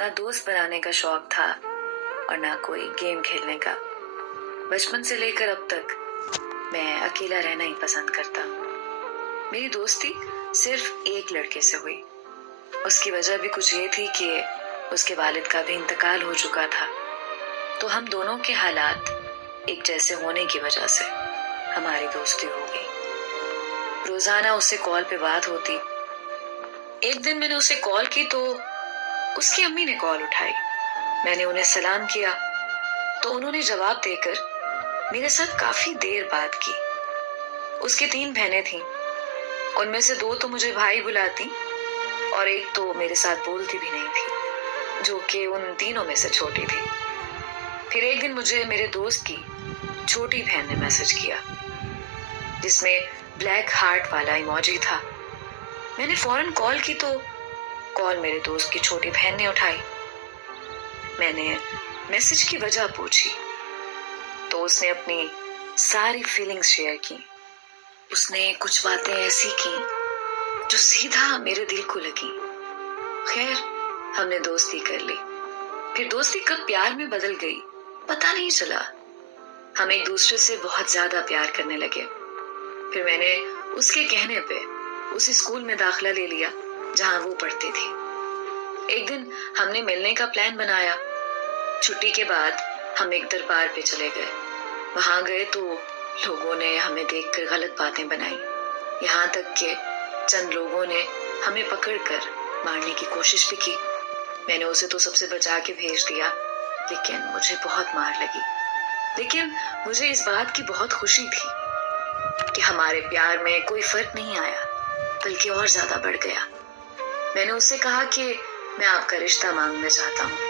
ना दोस्त बनाने का शौक था और ना कोई गेम खेलने का। बचपन से लेकर अब तक मैं अकेला रहना ही पसंद करता हूँ। मेरी दोस्ती सिर्फ एक लड़के से हुई। उसकी वजह भी कुछ ये थी कि उसके वालिद का भी इंतकाल हो चुका था, तो हम दोनों के हालात एक जैसे होने की वजह से हमारी दोस्ती हो गई। रोजाना उससे कॉल पे बात होती। एक दिन मैंने उसे कॉल की तो उसकी अम्मी ने कॉल उठाई। मैंने उन्हें सलाम किया तो उन्होंने जवाब देकर मेरे साथ काफी देर बात की। उसकी 3 बहनें थीं, उनमें से 2 तो मुझे भाई बुलाती और एक तो मेरे साथ बोलती भी नहीं थी, जो कि उन तीनों में से छोटी थी। फिर एक दिन मुझे मेरे दोस्त की छोटी बहन ने मैसेज किया जिसमें ब्लैक हार्ट वाला इमोजी था। मैंने फौरन कॉल की तो कॉल मेरे दोस्त की छोटी बहन ने उठाई। मैंने मैसेज की वजह पूछी तो उसने अपनी सारी फीलिंग्स शेयर की। उसने कुछ बातें ऐसी की जो सीधा मेरे दिल को लगी। खैर, हमने दोस्ती कर ली। फिर दोस्ती कब प्यार में बदल गई पता नहीं चला। हम एक दूसरे से बहुत ज्यादा प्यार करने लगे। फिर मैंने उसके कहने पे उसी स्कूल में दाखिला ले लिया जहां वो पढ़ती थी। एक दिन हमने मिलने का प्लान बनाया। छुट्टी के बाद हम एक दरबार पे चले गए। वहां गए तो लोगों ने हमें देखकर गलत बातें बनाई। यहाँ तक कि चंद लोगों ने हमें पकड़कर मारने की कोशिश भी की। मैंने उसे तो सबसे बचा के भेज दिया, लेकिन मुझे बहुत मार लगी। लेकिन मुझे इस बात की बहुत खुशी थी कि हमारे प्यार में कोई फर्क नहीं आया, बल्कि और ज्यादा बढ़ गया। मैंने उससे कहा कि मैं आपका रिश्ता मांगना चाहता हूँ।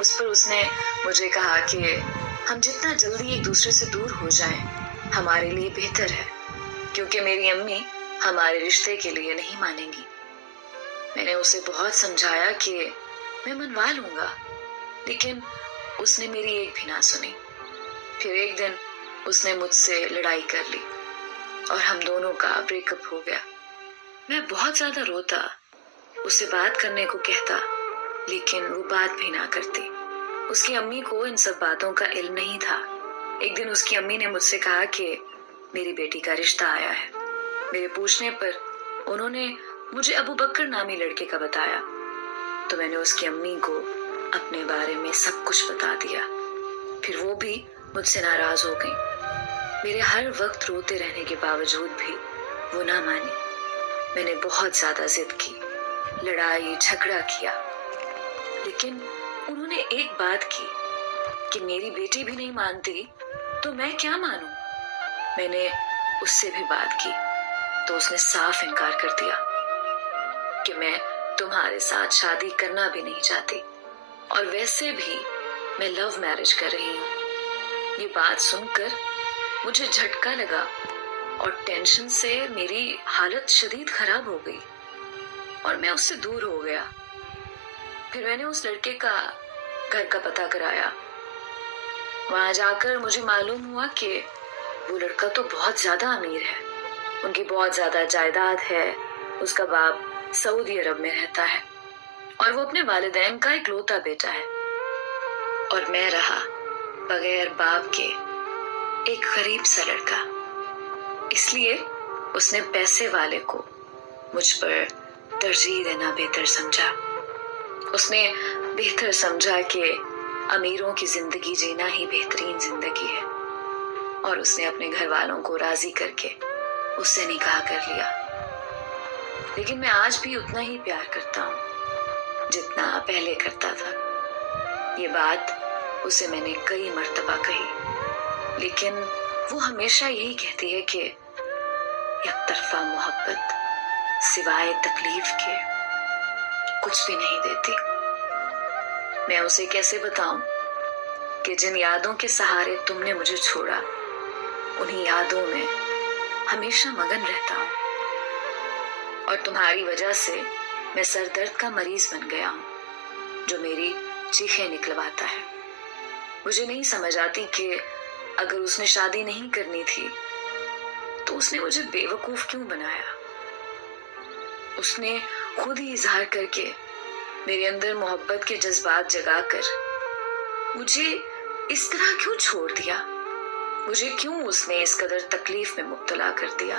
उस पर उसने मुझे कहा कि हम जितना जल्दी एक दूसरे से दूर हो जाएं, हमारे लिए बेहतर है, क्योंकि मेरी अम्मी हमारे रिश्ते के लिए नहीं मानेंगी। मैंने उसे बहुत समझाया कि मैं मनवा लूंगा, लेकिन उसने मेरी एक भी ना सुनी। फिर एक दिन उसने मुझसे लड़ाई कर ली और हम दोनों का ब्रेकअप हो गया। मैं बहुत ज्यादा रोता, उसे बात करने को कहता, लेकिन वो बात भी ना करती। उसकी अम्मी को इन सब बातों का इल्म नहीं था। एक दिन उसकी अम्मी ने मुझसे कहा कि मेरी बेटी का रिश्ता आया है। मेरे पूछने पर उन्होंने मुझे अबू बकर नामी लड़के का बताया, तो मैंने उसकी अम्मी को अपने बारे में सब कुछ बता दिया। फिर वो भी मुझसे नाराज हो गई। मेरे हर वक्त रोते रहने के बावजूद भी वो ना मानी। मैंने बहुत ज्यादा जिद की, लड़ाई झगड़ा किया, लेकिन उन्होंने एक बात की कि मेरी बेटी भी नहीं मानती तो मैं क्या मानूं। मैंने उससे भी बात की तो उसने साफ इनकार कर दिया कि मैं तुम्हारे साथ शादी करना भी नहीं चाहती, और वैसे भी मैं लव मैरिज कर रही हूँ। ये बात सुनकर मुझे झटका लगा और टेंशन से मेरी हालत शदीद खराब हो गई और मैं उससे दूर हो गया। फिर मैंने उस लड़के का घर का पता कराया। वहां जाकर मुझे मालूम हुआ कि वो लड़का तो बहुत ज्यादा अमीर है। उनकी बहुत ज्यादा जायदाद है। उसका बाप सऊदी अरब में रहता है और वो अपने वालिदैन का इकलौता बेटा है, और मैं रहा बगैर बाप के एक गरीब सा लड़का। इसलिए उसने पैसे वाले को मुझ पर तरजीह देना बेहतर समझा। उसने बेहतर समझा कि अमीरों की जिंदगी जीना ही बेहतरीन जिंदगी है, और उसने अपने घर वालों को राजी करके उससे निकाह कर लिया। लेकिन मैं आज भी उतना ही प्यार करता हूँ जितना पहले करता था। ये बात उसे मैंने कई मर्तबा कही, लेकिन वो हमेशा यही कहती है कि एकतरफा मोहब्बत सिवाय तकलीफ के कुछ भी नहीं देती। मैं उसे कैसे बताऊं कि जिन यादों के सहारे तुमने मुझे छोड़ा, उन्हीं यादों में हमेशा मगन रहता हूं, और तुम्हारी वजह से मैं सरदर्द का मरीज बन गया हूं जो मेरी चीखें निकलवाता है। मुझे नहीं समझ आती कि अगर उसने शादी नहीं करनी थी तो उसने मुझे बेवकूफ क्यों बनाया। उसने खुद ही इजहार करके میرے اندر محبت کے جذبات جگا کر مجھے اس طرح کیوں چھوڑ دیا؟ مجھے کیوں اس نے اس قدر تکلیف میں مبتلا کر دیا؟